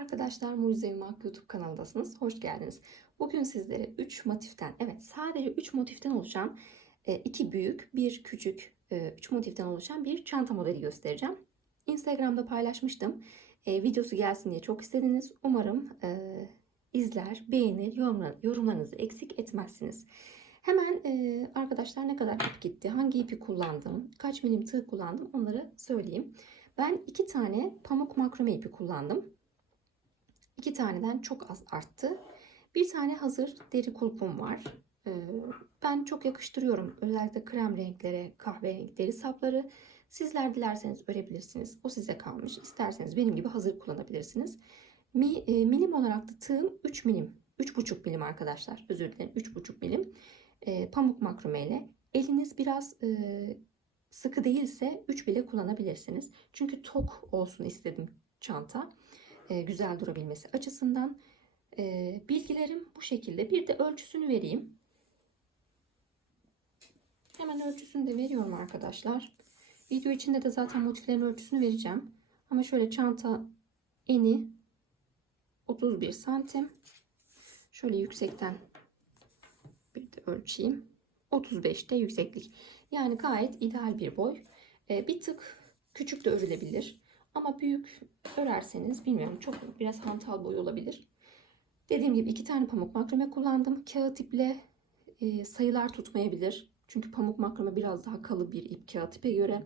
arkadaşlar, Mucize Yumak YouTube kanalındasınız. Hoş geldiniz. Bugün sizlere 3 motiften, evet sadece 3 motiften oluşan, 2 büyük, bir küçük, 3 motiften oluşan bir çanta modeli göstereceğim. Instagram'da paylaşmıştım. E, videosu gelsin diye çok istediniz. Umarım e, izler, beğenir, yorumlar, yorumlarınızı eksik etmezsiniz. Hemen e, arkadaşlar ne kadar ip gitti, hangi ipi kullandım, kaç milim tığ kullandım onları söyleyeyim. Ben iki tane pamuk makrome ipi kullandım. İki taneden çok az arttı. Bir tane hazır deri kulpum var. Ee, ben çok yakıştırıyorum. Özellikle krem renklere, kahverengi deri sapları. Sizler dilerseniz örebilirsiniz. O size kalmış. İsterseniz benim gibi hazır kullanabilirsiniz. E, milim olarak da tığım 3 milim. 3,5 milim arkadaşlar. Özür dilerim 3,5 milim. E, pamuk makrome ile. Eliniz biraz e, sıkı değilse 3 bile kullanabilirsiniz. Çünkü tok olsun istedim çanta. E, güzel durabilmesi açısından. E, bilgilerim bu şekilde. Bir de ölçüsünü vereyim. Hemen ölçüsünü de veriyorum arkadaşlar. Video içinde de zaten motiflerin ölçüsünü vereceğim. Ama şöyle çanta eni 31 santim. Şöyle yüksekten bir de ölçeyim. 35'te yükseklik. Yani gayet ideal bir boy. Ee, bir tık küçük de örülebilir. Ama büyük örerseniz bilmiyorum çok biraz hantal boy olabilir. Dediğim gibi iki tane pamuk makrame kullandım. Kağıt iple e, sayılar tutmayabilir. Çünkü pamuk makrame biraz daha kalı bir ip kağıt ipe göre.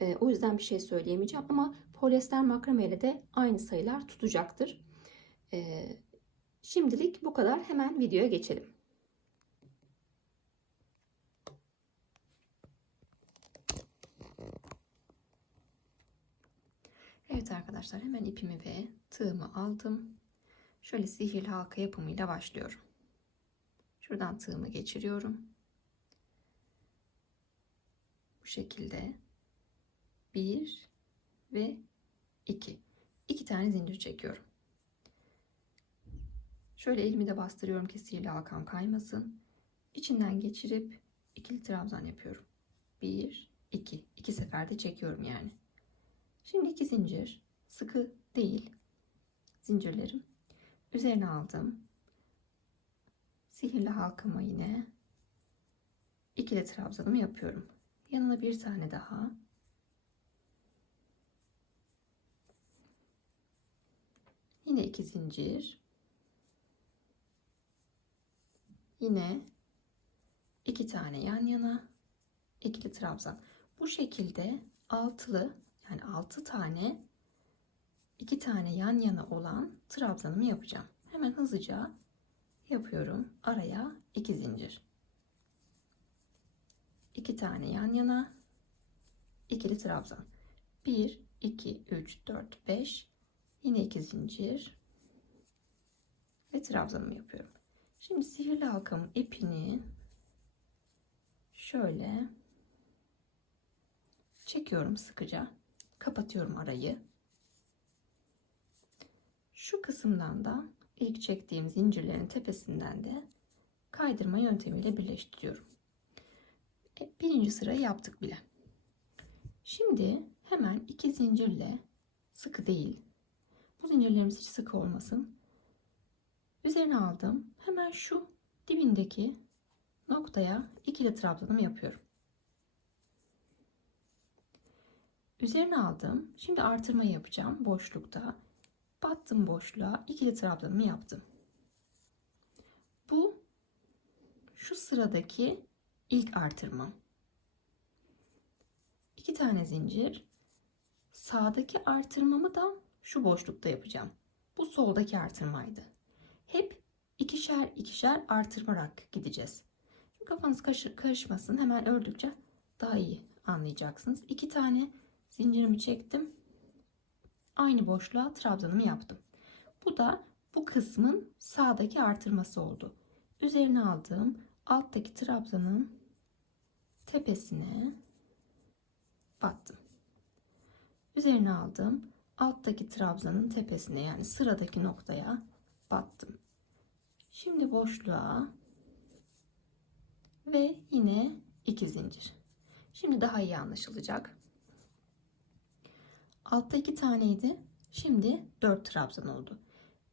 E, o yüzden bir şey söyleyemeyeceğim. Ama polyester makrame ile de aynı sayılar tutacaktır. E, şimdilik bu kadar. Hemen videoya geçelim. Evet arkadaşlar hemen ipimi ve tığımı aldım. Şöyle sihirli halka yapımıyla başlıyorum. Şuradan tığımı geçiriyorum. Bu şekilde bir ve iki. İki tane zincir çekiyorum. Şöyle elimi de bastırıyorum ki sihirli halkam kaymasın. İçinden geçirip ikili trabzan yapıyorum. Bir, iki. İki seferde çekiyorum yani. Şimdi iki zincir sıkı değil zincirlerim üzerine aldım. Sihirli halkama yine ikili trabzanımı yapıyorum. Yanına bir tane daha. Yine iki zincir. Yine iki tane yan yana ikili trabzan. Bu şekilde altılı yani 6 tane 2 tane yan yana olan trabzanımı yapacağım. Hemen hızlıca yapıyorum. Araya 2 zincir. 2 tane yan yana ikili trabzan. 1 2 3 4 5 yine 2 zincir ve trabzanımı yapıyorum. Şimdi sihirli halkamın ipini şöyle çekiyorum sıkıca kapatıyorum arayı. Şu kısımdan da ilk çektiğim zincirlerin tepesinden de kaydırma yöntemiyle birleştiriyorum. E, birinci sırayı yaptık bile. Şimdi hemen iki zincirle sıkı değil. Bu zincirlerimiz hiç sıkı olmasın. Üzerine aldım. Hemen şu dibindeki noktaya ikili trabzanımı yapıyorum. Üzerine aldım. Şimdi artırma yapacağım boşlukta. Battım boşluğa. ikili trabzanımı yaptım. Bu şu sıradaki ilk artırma. İki tane zincir. Sağdaki artırmamı da şu boşlukta yapacağım. Bu soldaki artırmaydı. Hep ikişer ikişer artırarak gideceğiz. Kafanız karışmasın. Hemen ördükçe daha iyi anlayacaksınız. İki tane zincirimi çektim. Aynı boşluğa trabzanımı yaptım. Bu da bu kısmın sağdaki artırması oldu. Üzerine aldığım alttaki trabzanın tepesine battım. Üzerine aldım alttaki trabzanın tepesine yani sıradaki noktaya battım. Şimdi boşluğa ve yine iki zincir. Şimdi daha iyi anlaşılacak. Altta iki taneydi. Şimdi 4 trabzan oldu.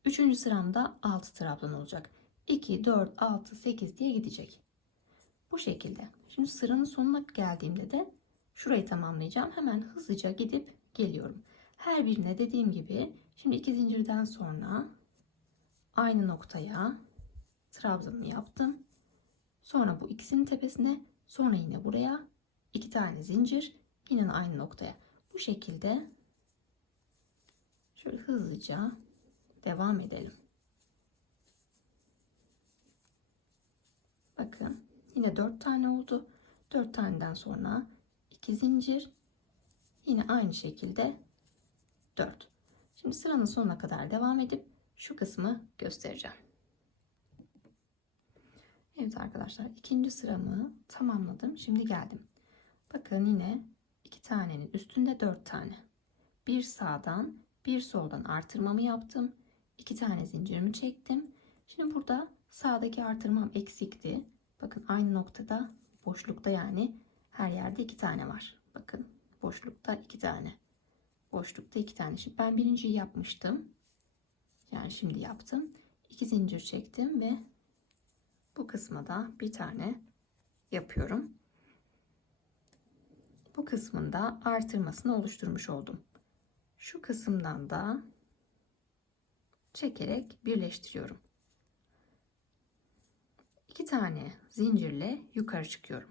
Üçüncü sıramda 6 trabzan olacak. 2, 4, 6, 8 diye gidecek. Bu şekilde. Şimdi sıranın sonuna geldiğimde de şurayı tamamlayacağım. Hemen hızlıca gidip geliyorum. Her birine dediğim gibi şimdi iki zincirden sonra aynı noktaya trabzanımı yaptım. Sonra bu ikisinin tepesine sonra yine buraya iki tane zincir yine aynı noktaya. Bu şekilde şöyle hızlıca devam edelim. Bakın yine 4 tane oldu. 4 taneden sonra 2 zincir yine aynı şekilde 4. Şimdi sıranın sonuna kadar devam edip şu kısmı göstereceğim. Evet arkadaşlar ikinci sıramı tamamladım. Şimdi geldim. Bakın yine iki tanenin üstünde dört tane. Bir sağdan bir soldan artırmamı yaptım. İki tane zincirimi çektim. Şimdi burada sağdaki artırmam eksikti. Bakın aynı noktada boşlukta yani her yerde iki tane var. Bakın boşlukta iki tane. Boşlukta iki tane. Şimdi ben birinciyi yapmıştım. Yani şimdi yaptım. İki zincir çektim ve bu kısma da bir tane yapıyorum. Bu kısmında artırmasını oluşturmuş oldum. Şu kısımdan da çekerek birleştiriyorum. İki tane zincirle yukarı çıkıyorum.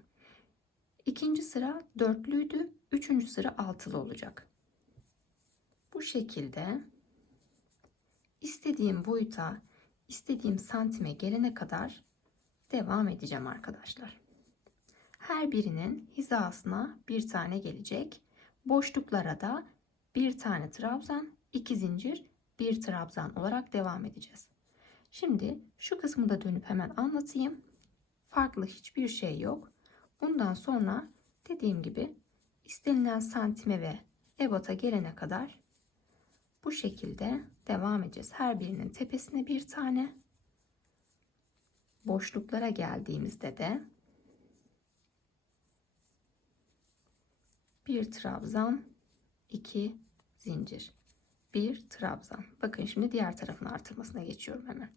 İkinci sıra dörtlüydü. Üçüncü sıra altılı olacak. Bu şekilde istediğim boyuta, istediğim santime gelene kadar devam edeceğim arkadaşlar. Her birinin hizasına bir tane gelecek. Boşluklara da bir tane trabzan, iki zincir, bir trabzan olarak devam edeceğiz. Şimdi şu kısmı da dönüp hemen anlatayım. Farklı hiçbir şey yok. Bundan sonra dediğim gibi istenilen santime ve ebata gelene kadar bu şekilde devam edeceğiz. Her birinin tepesine bir tane boşluklara geldiğimizde de bir trabzan, iki zincir, bir trabzan. Bakın şimdi diğer tarafın artırmasına geçiyorum hemen.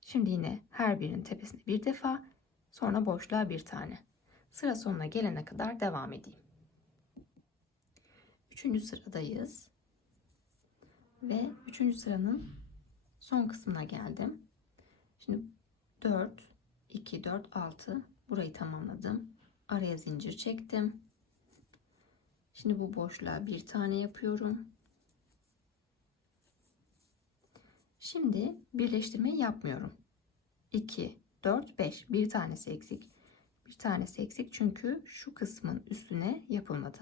Şimdi yine her birinin tepesine bir defa, sonra boşluğa bir tane. Sıra sonuna gelene kadar devam edeyim. Üçüncü sıradayız. Ve üçüncü sıranın son kısmına geldim. Şimdi 4, 2, 4, 6 burayı tamamladım. Araya zincir çektim. Şimdi bu boşluğa bir tane yapıyorum. Şimdi birleştirme yapmıyorum. 2, 4, 5. Bir tanesi eksik. Bir tanesi eksik çünkü şu kısmın üstüne yapılmadı.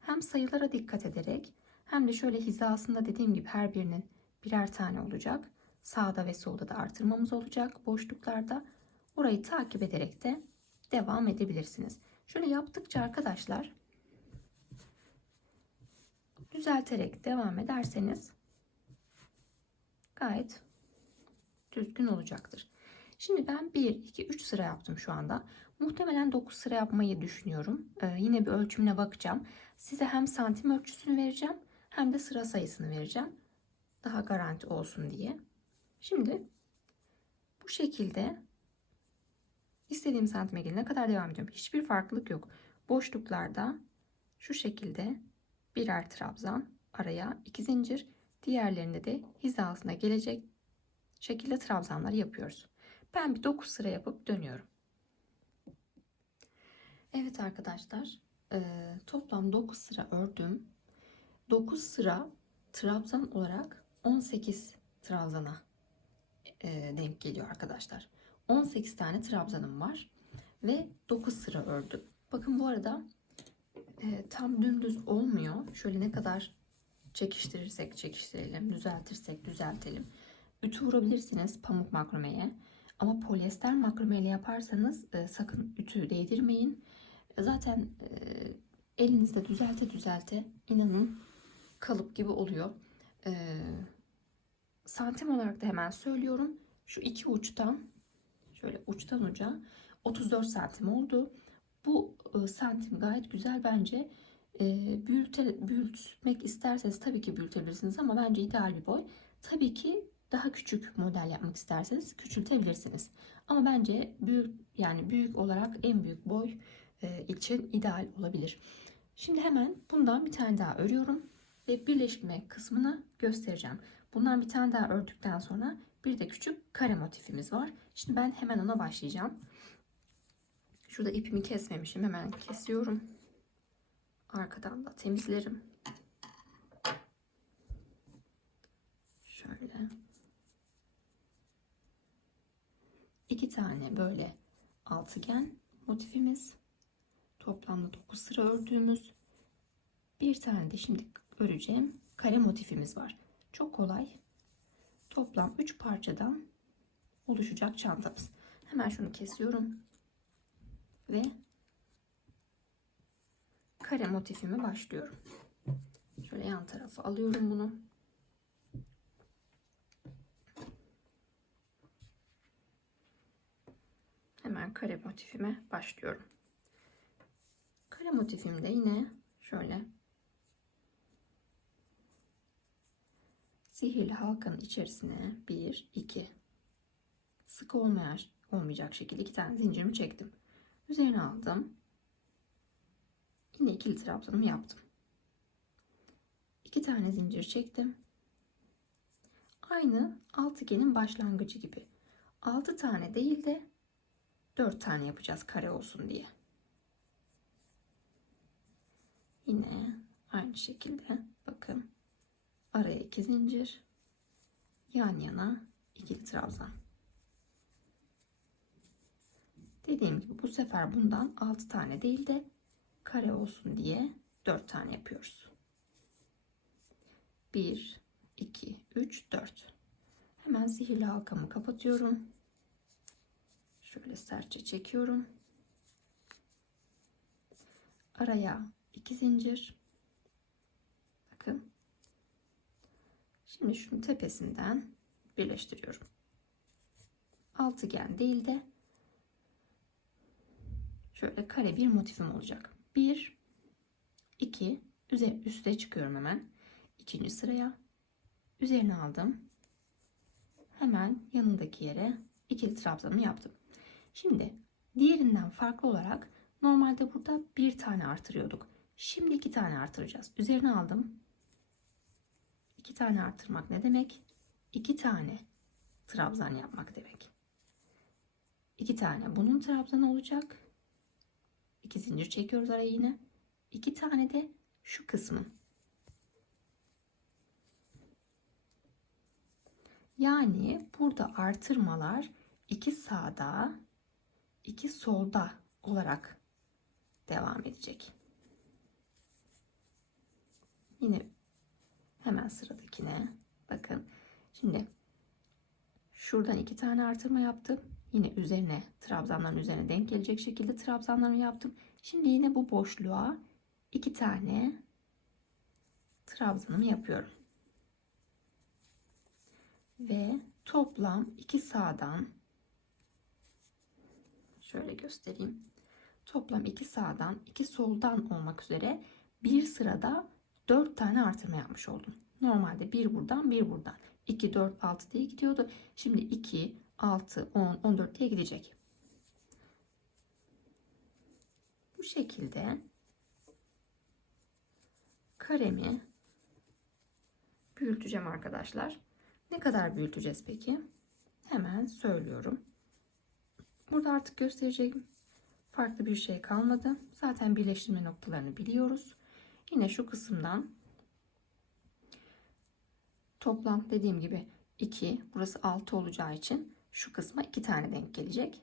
Hem sayılara dikkat ederek hem de şöyle hizasında dediğim gibi her birinin birer tane olacak. Sağda ve solda da artırmamız olacak boşluklarda. Orayı takip ederek de devam edebilirsiniz. Şöyle yaptıkça arkadaşlar düzelterek devam ederseniz gayet düzgün olacaktır. Şimdi ben 1, 2, 3 sıra yaptım şu anda. Muhtemelen 9 sıra yapmayı düşünüyorum. Ee, yine bir ölçümüne bakacağım. Size hem santim ölçüsünü vereceğim hem de sıra sayısını vereceğim. Daha garanti olsun diye. Şimdi bu şekilde istediğim santime gelene kadar devam ediyorum. Hiçbir farklılık yok. Boşluklarda şu şekilde birer trabzan araya iki zincir diğerlerinde de hizasına gelecek şekilde trabzanlar yapıyoruz. Ben bir 9 sıra yapıp dönüyorum. Evet arkadaşlar toplam 9 sıra ördüm. 9 sıra trabzan olarak 18 trabzana e, denk geliyor arkadaşlar. 18 tane trabzanım var ve 9 sıra ördüm. Bakın bu arada e, tam dümdüz olmuyor. Şöyle ne kadar çekiştirirsek çekiştirelim, düzeltirsek düzeltelim. Ütü vurabilirsiniz pamuk makromeye. Ama polyester makromeyle yaparsanız e, sakın ütü değdirmeyin. Zaten e, elinizde düzelte düzelte inanın kalıp gibi oluyor. E, santim olarak da hemen söylüyorum. Şu iki uçtan şöyle uçtan uca 34 santim oldu. Bu e, santim gayet güzel bence. e, büyüte, büyütmek isterseniz tabii ki büyütebilirsiniz ama bence ideal bir boy. Tabii ki daha küçük model yapmak isterseniz küçültebilirsiniz. Ama bence büyük yani büyük olarak en büyük boy e, için ideal olabilir. Şimdi hemen bundan bir tane daha örüyorum ve birleşme kısmını göstereceğim. Bundan bir tane daha ördükten sonra bir de küçük kare motifimiz var. Şimdi ben hemen ona başlayacağım. Şurada ipimi kesmemişim. Hemen kesiyorum. Arkadan da temizlerim. Şöyle. iki tane böyle altıgen motifimiz. Toplamda 9 sıra ördüğümüz bir tane de şimdi öreceğim kare motifimiz var. Çok kolay. Toplam 3 parçadan oluşacak çantamız. Hemen şunu kesiyorum. Ve kare motifimi başlıyorum. Şöyle yan tarafa alıyorum bunu. Hemen kare motifime başlıyorum. Kare motifimde yine şöyle sihirli halkanın içerisine 1 2 sık olmayan olmayacak şekilde iki tane zincirimi çektim. Üzerine aldım. Yine ikili trabzanımı yaptım. İki tane zincir çektim. Aynı altıgenin başlangıcı gibi. 6 tane değil de 4 tane yapacağız kare olsun diye. Yine aynı şekilde bakın araya iki zincir yan yana ikili trabzan. Dediğim gibi bu sefer bundan 6 tane değil de kare olsun diye 4 tane yapıyoruz. 1 2 3 4 Hemen sihirli halkamı kapatıyorum. Şöyle sertçe çekiyorum. Araya iki zincir. Bakın. Şimdi şunun tepesinden birleştiriyorum. Altıgen değil de şöyle kare bir motifim olacak. 1 2 üzeri üste çıkıyorum hemen. ikinci sıraya üzerine aldım. Hemen yanındaki yere ikili trabzanımı yaptım. Şimdi diğerinden farklı olarak normalde burada bir tane artırıyorduk. Şimdi iki tane artıracağız. Üzerine aldım. İki tane artırmak ne demek? İki tane trabzan yapmak demek. İki tane bunun trabzanı olacak. İki zincir çekiyoruz araya yine. İki tane de şu kısmın. Yani burada artırmalar iki sağda iki solda olarak devam edecek. Yine hemen sıradakine bakın. Şimdi şuradan iki tane artırma yaptım. Yine üzerine trabzanların üzerine denk gelecek şekilde trabzanlarımı yaptım. Şimdi yine bu boşluğa iki tane trabzanımı yapıyorum. Ve toplam iki sağdan Şöyle göstereyim. Toplam 2 sağdan 2 soldan olmak üzere bir sırada 4 tane artırma yapmış oldum. Normalde bir buradan bir buradan 2 4 6 diye gidiyordu. Şimdi 2 6 10 14 diye gidecek. Bu şekilde karemi büyüteceğim arkadaşlar. Ne kadar büyüteceğiz peki? Hemen söylüyorum. Burada artık göstereceğim farklı bir şey kalmadı. Zaten birleştirme noktalarını biliyoruz. Yine şu kısımdan toplam dediğim gibi 2 burası 6 olacağı için şu kısma 2 tane denk gelecek.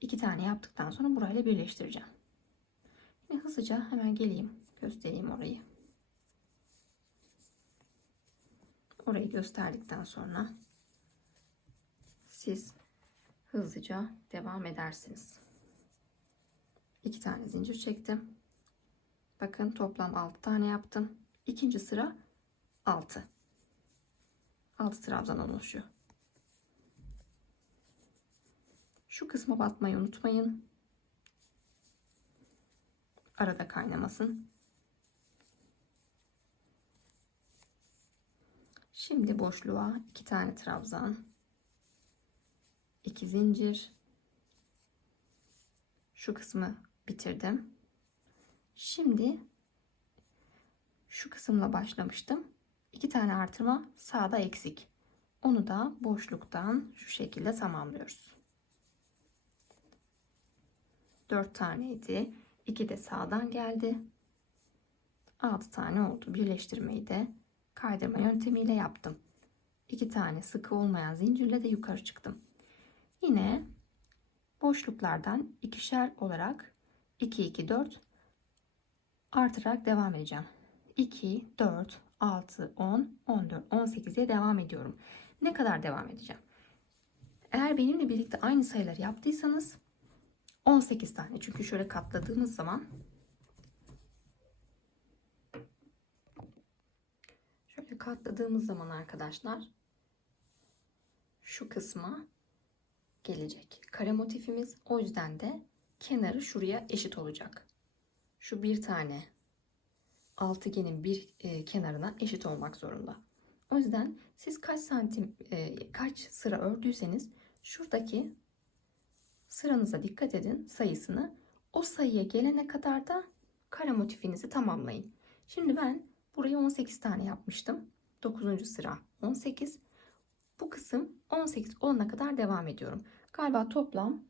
2 tane yaptıktan sonra burayla birleştireceğim. Yine hızlıca hemen geleyim göstereyim orayı. Orayı gösterdikten sonra siz hızlıca devam edersiniz. İki tane zincir çektim. Bakın toplam 6 tane yaptım. İkinci sıra 6. 6 trabzan oluşuyor. Şu kısma batmayı unutmayın. Arada kaynamasın. Şimdi boşluğa 2 tane trabzan. 2 zincir. Şu kısmı bitirdim. Şimdi şu kısımla başlamıştım. İki tane artırma sağda eksik. Onu da boşluktan şu şekilde tamamlıyoruz. 4 taneydi. 2 de sağdan geldi. 6 tane oldu. Birleştirmeyi de kaydırma yöntemiyle yaptım. 2 tane sıkı olmayan zincirle de yukarı çıktım. Yine boşluklardan ikişer olarak 2 2 4 artırarak devam edeceğim. 2 4 6 10 14 18'e devam ediyorum. Ne kadar devam edeceğim? Eğer benimle birlikte aynı sayıları yaptıysanız 18 tane. Çünkü şöyle katladığımız zaman şöyle katladığımız zaman arkadaşlar şu kısma gelecek. Kare motifimiz o yüzden de kenarı şuraya eşit olacak. Şu bir tane altıgenin bir e, kenarına eşit olmak zorunda. O yüzden siz kaç santim e, kaç sıra ördüyseniz şuradaki sıranıza dikkat edin sayısını. O sayıya gelene kadar da kare motifinizi tamamlayın. Şimdi ben burayı 18 tane yapmıştım. 9. sıra 18. Bu kısım 18 olana kadar devam ediyorum. Galiba toplam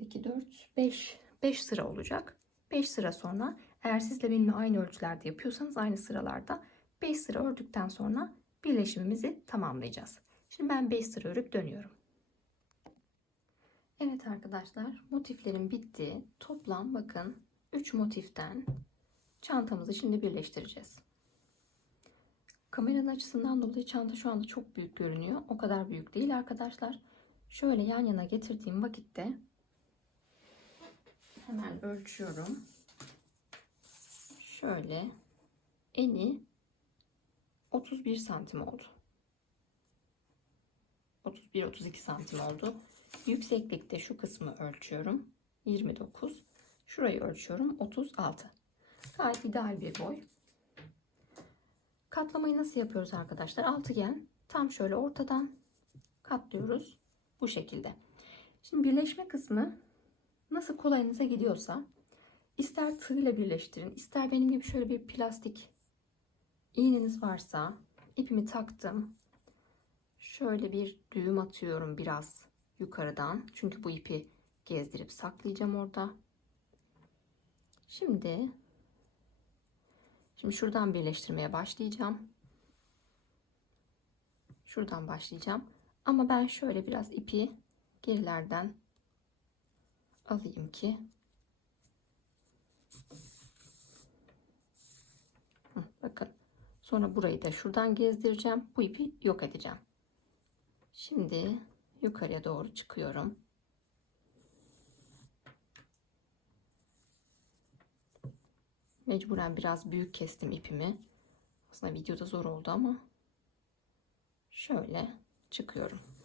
2, 4, 5, 5 sıra olacak. 5 sıra sonra eğer sizle benimle aynı ölçülerde yapıyorsanız aynı sıralarda 5 sıra ördükten sonra birleşimimizi tamamlayacağız. Şimdi ben 5 sıra örüp dönüyorum. Evet arkadaşlar motiflerim bitti. Toplam bakın 3 motiften çantamızı şimdi birleştireceğiz. Kameranın açısından dolayı çanta şu anda çok büyük görünüyor. O kadar büyük değil arkadaşlar. Şöyle yan yana getirdiğim vakitte hemen ölçüyorum. Şöyle eni 31 santim oldu. 31-32 santim oldu. Yükseklikte şu kısmı ölçüyorum. 29. Şurayı ölçüyorum. 36. Gayet ideal bir boy. Katlamayı nasıl yapıyoruz arkadaşlar? Altıgen tam şöyle ortadan katlıyoruz. Bu şekilde. Şimdi birleşme kısmı nasıl kolayınıza gidiyorsa ister tığla birleştirin, ister benim gibi şöyle bir plastik iğneniz varsa ipimi taktım. Şöyle bir düğüm atıyorum biraz yukarıdan. Çünkü bu ipi gezdirip saklayacağım orada. Şimdi şimdi şuradan birleştirmeye başlayacağım. Şuradan başlayacağım. Ama ben şöyle biraz ipi gerilerden alayım ki bakın sonra burayı da şuradan gezdireceğim. Bu ipi yok edeceğim. Şimdi yukarıya doğru çıkıyorum. Mecburen biraz büyük kestim ipimi. Aslında videoda zor oldu ama şöyle çıkıyorum.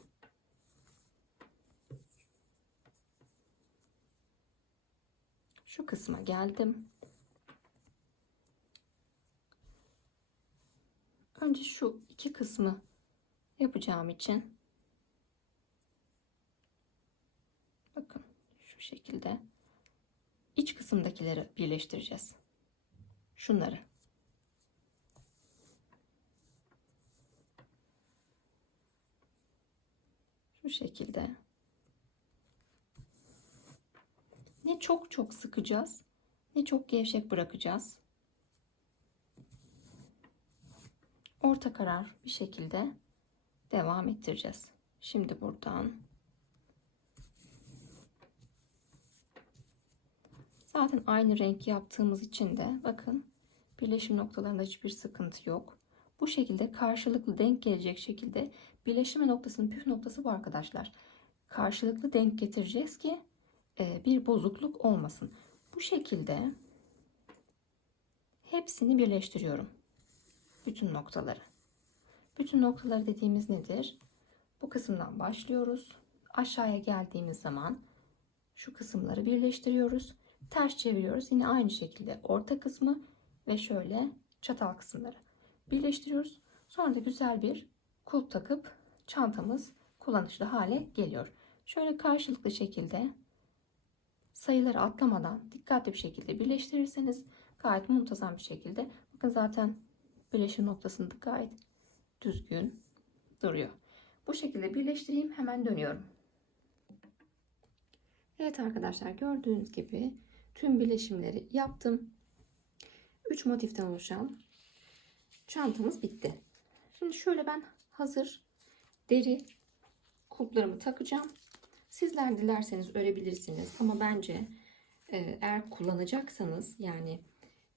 Şu kısma geldim. Önce şu iki kısmı yapacağım için şekilde iç kısımdakileri birleştireceğiz. Şunları. Şu şekilde. Ne çok çok sıkacağız, ne çok gevşek bırakacağız. Orta karar bir şekilde devam ettireceğiz. Şimdi buradan Zaten aynı renk yaptığımız için de bakın birleşim noktalarında hiçbir sıkıntı yok. Bu şekilde karşılıklı denk gelecek şekilde birleşme noktasının püf noktası bu arkadaşlar. Karşılıklı denk getireceğiz ki bir bozukluk olmasın. Bu şekilde hepsini birleştiriyorum. Bütün noktaları. Bütün noktaları dediğimiz nedir? Bu kısımdan başlıyoruz. Aşağıya geldiğimiz zaman şu kısımları birleştiriyoruz ters çeviriyoruz. Yine aynı şekilde orta kısmı ve şöyle çatal kısımları birleştiriyoruz. Sonra da güzel bir kulp takıp çantamız kullanışlı hale geliyor. Şöyle karşılıklı şekilde sayıları atlamadan dikkatli bir şekilde birleştirirseniz gayet muntazam bir şekilde bakın zaten birleşim noktasında gayet düzgün duruyor. Bu şekilde birleştireyim hemen dönüyorum. Evet arkadaşlar gördüğünüz gibi tüm birleşimleri yaptım. 3 motiften oluşan çantamız bitti. Şimdi şöyle ben hazır deri kulplarımı takacağım. Sizler dilerseniz örebilirsiniz ama bence e, eğer kullanacaksanız yani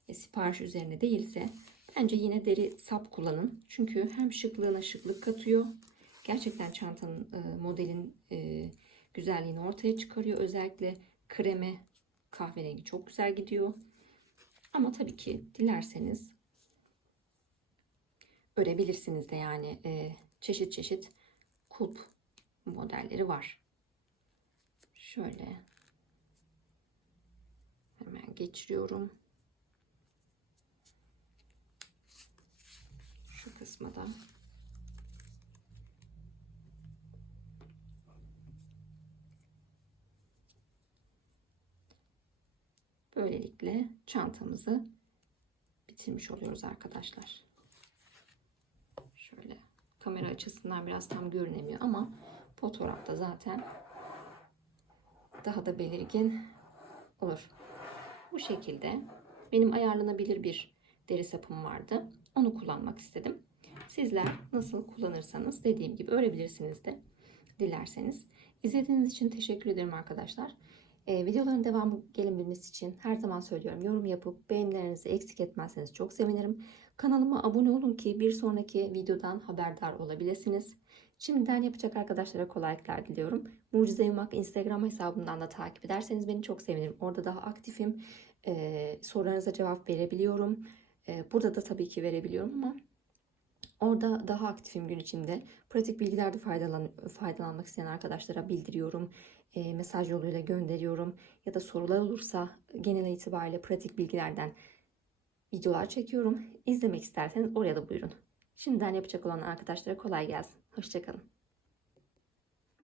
e, sipariş üzerine değilse bence yine deri sap kullanın. Çünkü hem şıklığına şıklık katıyor. Gerçekten çantanın e, modelin güzelliğini ortaya çıkarıyor. Özellikle kreme kahverengi çok güzel gidiyor. Ama tabii ki dilerseniz örebilirsiniz de yani çeşit çeşit kulp modelleri var. Şöyle hemen geçiriyorum. Şu kısma da Böylelikle çantamızı bitirmiş oluyoruz arkadaşlar. Şöyle kamera açısından biraz tam görünemiyor ama fotoğrafta zaten daha da belirgin olur. Bu şekilde benim ayarlanabilir bir deri sapım vardı. Onu kullanmak istedim. Sizler nasıl kullanırsanız dediğim gibi örebilirsiniz de dilerseniz. İzlediğiniz için teşekkür ederim arkadaşlar. Ee, videoların devamı gelebilmesi için her zaman söylüyorum yorum yapıp beğenilerinizi eksik etmezseniz çok sevinirim. Kanalıma abone olun ki bir sonraki videodan haberdar olabilirsiniz. Şimdiden yapacak arkadaşlara kolaylıklar diliyorum. Mucize Yumak Instagram hesabından da takip ederseniz beni çok sevinirim. Orada daha aktifim. Ee, sorularınıza cevap verebiliyorum. Ee, burada da tabii ki verebiliyorum ama Orada daha aktifim gün içinde. Pratik bilgilerde faydalan faydalanmak isteyen arkadaşlara bildiriyorum. E, mesaj yoluyla gönderiyorum. Ya da sorular olursa genel itibariyle pratik bilgilerden videolar çekiyorum. İzlemek isterseniz oraya da buyurun. Şimdiden yapacak olan arkadaşlara kolay gelsin. Hoşçakalın.